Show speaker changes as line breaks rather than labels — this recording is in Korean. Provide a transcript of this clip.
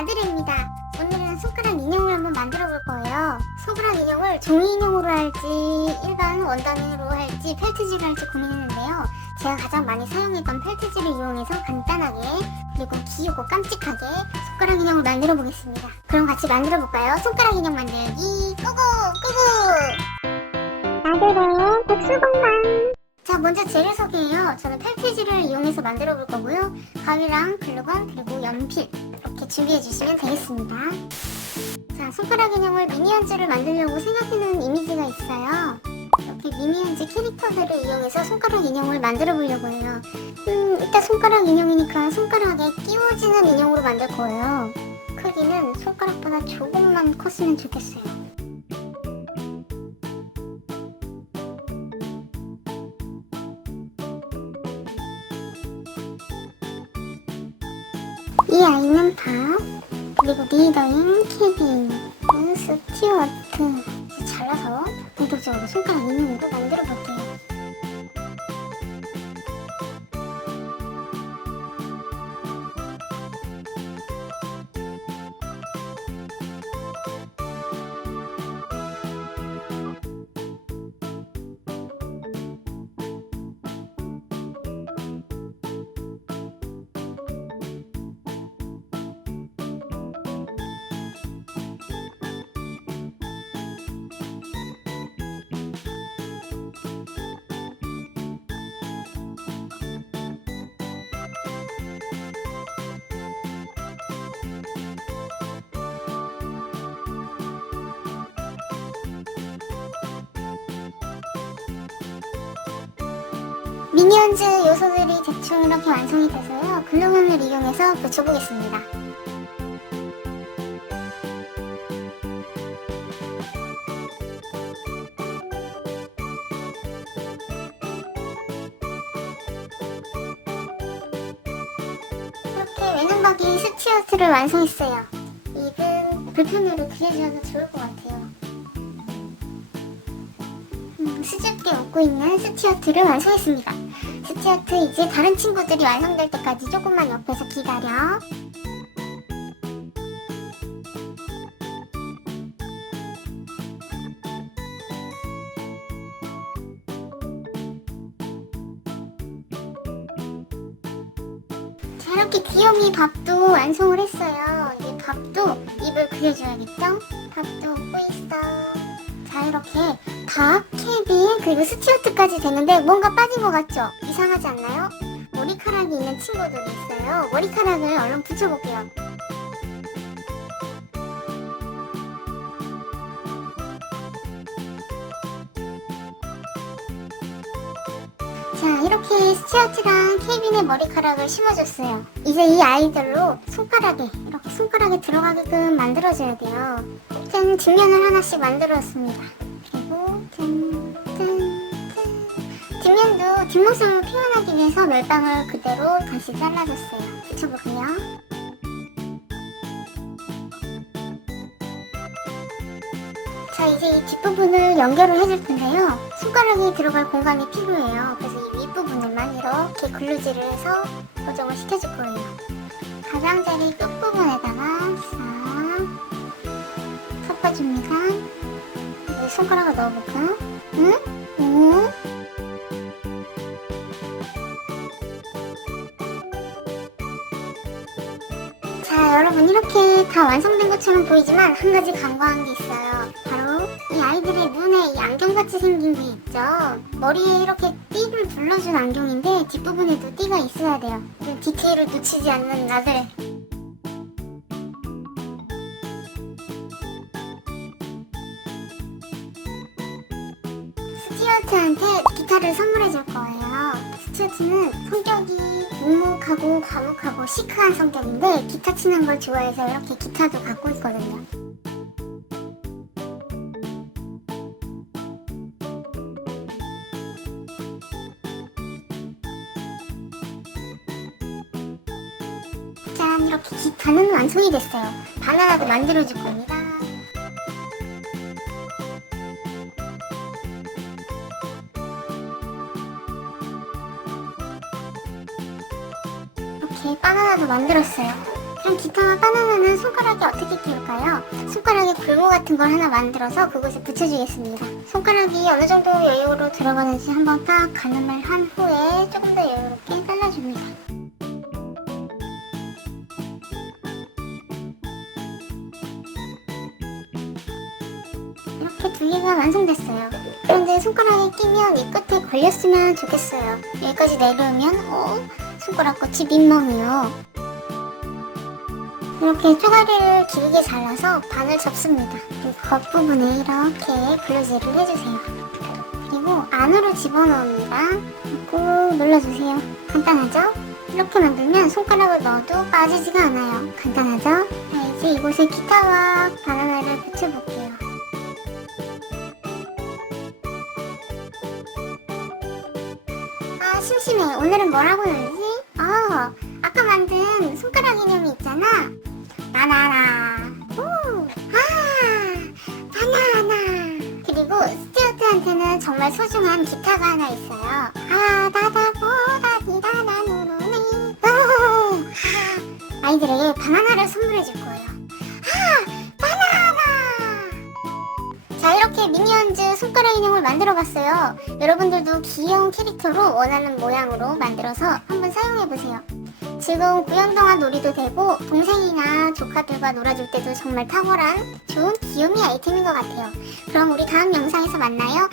아들입니다. 오늘은 손가락 인형을 한번 만들어 볼 거예요. 손가락 인형을 종이 인형으로 할지 일반 원단으로 할지 펠트지를 할지 고민했는데요. 제가 가장 많이 사용했던 펠트지를 이용해서 간단하게 그리고 귀엽고 깜찍하게 손가락 인형을 만들어 보겠습니다. 그럼 같이 만들어 볼까요? 손가락 인형 만들기 고고 고고! 아들은 백수공방 자 먼저 재료 소개해요. 저는 펠트지를 이용해서 만들어 볼 거고요. 가위랑 글루건 그리고 연필 이렇게 준비해 주시면 되겠습니다. 자 손가락 인형을 미니언즈를 만들려고 생각해놓은 이미지가 있어요. 이렇게 미니언즈 캐릭터들을 이용해서 손가락 인형을 만들어 보려고 해요. 음 일단 손가락 인형이니까 손가락에 끼워지는 인형으로 만들 거예요. 크기는 손가락보다 조금만 컸으면 좋겠어요. 이 아이는 밥, 그리고 리더인 케빈. 이제 잘라서 의도적으로 손가락 인형으로 만들어 볼게요. 미니언즈 요소들이 대충 이렇게 완성이 돼서요. 글루건을 이용해서 붙여보겠습니다. 이렇게 외눈박이 스튜어트를 완성했어요. 입은 불편으로 그려줘도 좋을 것 같아요. 수줍게 웃고 있는 스튜어트를 완성했습니다. 스튜어트 이제 다른 친구들이 완성될 때까지 조금만 옆에서 기다려. 자 이렇게 귀요미 밥도 완성을 했어요. 이제 밥도 입을 그려줘야겠죠? 밥도 웃고 있어. 자 이렇게 밥, 케빈 그리고 스튜어트까지 됐는데 뭔가 빠진 것 같죠? 이상하지 않나요? 머리카락이 있는 친구들이 있어요. 머리카락을 얼른 붙여볼게요. 자 이렇게 스튜어트랑 케빈의 머리카락을 심어줬어요. 이제 이 아이들로 손가락에 이렇게 손가락에 들어가게끔 만들어줘야 돼요. 짠 뒷면을 하나씩 만들었습니다. 그리고 짠, 짠, 짠. 뒷면도 뒷모습을 표현하기 위해서 멸빵을 그대로 다시 잘라줬어요. 붙여볼게요. 자 이제 이 뒷부분을 연결을 해줄 텐데요. 손가락이 들어갈 공간이 필요해요. 이렇게 글루질을 해서 고정을 시켜줄 거예요. 가장자리 끝부분에다가 싹 섞어줍니다. 이제 손가락을 넣어볼까? 응? 응? 자, 여러분 이렇게 다 완성된 것처럼 보이지만 한 가지 간과한 게 있어요. 안경같이 생긴 게 있죠. 머리에 이렇게 띠를 둘러준 안경인데 뒷부분에도 띠가 있어야 돼요. 그 디테일을 놓치지 않는 나들. 스튜어트한테 기타를 선물해 줄 거예요. 스튜어트는 성격이 묵묵하고 과묵하고 시크한 성격인데 기타 치는 걸 좋아해서 이렇게 기타도 갖고 있거든요. 이렇게 기타는 완성이 됐어요. 바나나도 만들어 줄 겁니다. 이렇게 바나나도 만들었어요. 그럼 기타와 바나나는 손가락에 어떻게 끼울까요? 손가락에 굴무 같은 걸 하나 만들어서 그곳에 붙여주겠습니다. 손가락이 어느 정도 여유로 들어가는지 한번 딱 가늠을 한 후에 이렇게 두 개가 완성됐어요. 그런데 손가락에 끼면 이 끝에 걸렸으면 좋겠어요. 여기까지 내려오면 어? 손가락 끝이 민망해요. 이렇게 쪼가리를 길게 잘라서 반을 접습니다. 겉부분에 이렇게 글루즈를 해주세요. 그리고 안으로 집어넣습니다. 꾹 눌러주세요. 간단하죠? 이렇게 만들면 손가락을 넣어도 빠지지가 않아요. 간단하죠? 자, 이제 이곳에 기타와 바나나를 붙여볼게요. 아 심심해. 오늘은 뭘 하고 놀지? 어 아까 만든 손가락 인형이 있잖아. 바나나. 오 아 바나나. 그리고 스튜어트한테는 정말 소중한 기타가 하나 있어요. 아 나다 오 아, 아이들에게 바나나를 선물해 줄 거예요. 아 자 이렇게 미니언즈 손가락 인형을 만들어 봤어요. 여러분들도 귀여운 캐릭터로 원하는 모양으로 만들어서 한번 사용해 보세요. 즐거운 구연동화 놀이도 되고 동생이나 조카들과 놀아줄 때도 정말 탁월한 좋은 귀요미 아이템인 것 같아요. 그럼 우리 다음 영상에서 만나요